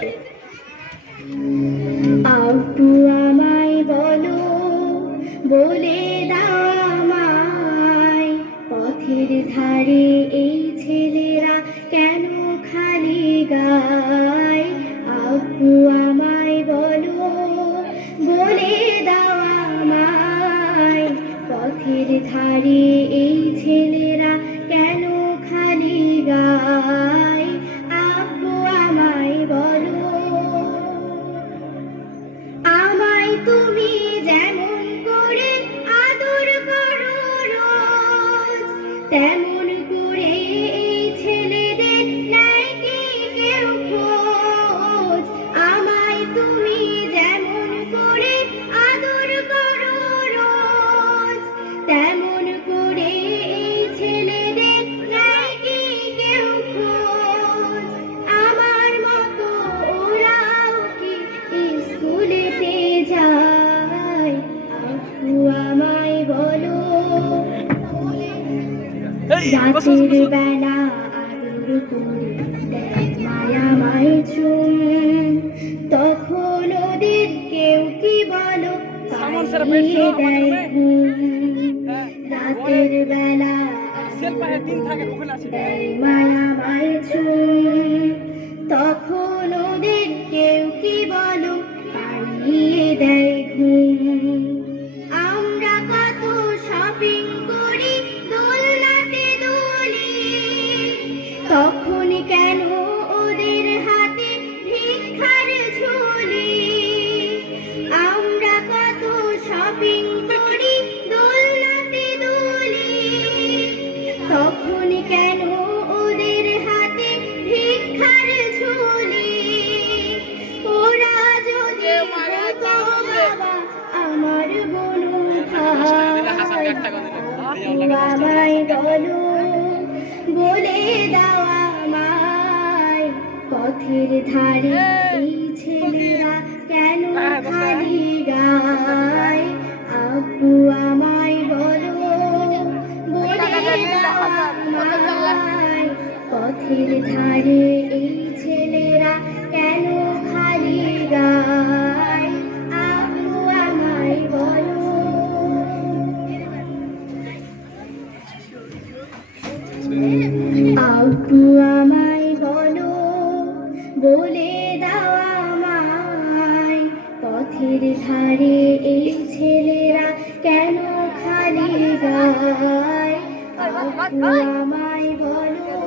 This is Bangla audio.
করছো। আব্বু আমায় বলো, বলে দাও আমায়, পথের ধারে এই ছেলেরা কেন খালি গায়? আব্বু আমায় বলো, বলে দাও আমায়, পথের ধারে এই ছেলেরা কেন খালি গায়? আব্বু আমায় বলো। আমায় তুমি যেমন করে আদর করো রোজ, তেমন করে এই ছেলেদের নেয় কি কেউ খোঁজ? আমায় তুমি যেমন করে আদর করো রোজ, তেমন করে এই ছেলেদের নেয় কি কেউ খোঁজ? আমার মতো ওরাও কি স্কুলেতে যায়? আব্বু আমায় বলো। রাতের বেলা আদর করে দেয় মায়ামায় চুম, তখন ওদের কেউ কি বলো পালিয়ে দেয় ঘুম। রাতের বেলা দেয় মায়ামায় চুম, তখন ওদের কেউ কি বলো পালিয়ে দেয় ঘুম। আমরা কত শপিং করি দোলনাতে দোলি, তখন কেন ওদের হাতে ভিক্ষার ঝুলি? আমরা কত শপিং করি দোলনাতে দোলি, তখন কেন ওদের হাতে ভিক্ষার ঝুলি? ওরা যদি হতো বাবা আমার বনু ভাই, আমায় বলো, বলে দাও আমায়, পথের ধারে এই ছেলেরা কেন খালি গায়? আব্বু আমায় বলো, বলে দাও আমায়, পথের ধারে এই ছেলেরা কেন খালি গায়? আব্বু আমায় বলো। আব্বু আমায় বলো, বলে দাও আমায়, পথের ধারে এই ছেলেরা কেন খালি গায়? আব্বু আমায় বলো।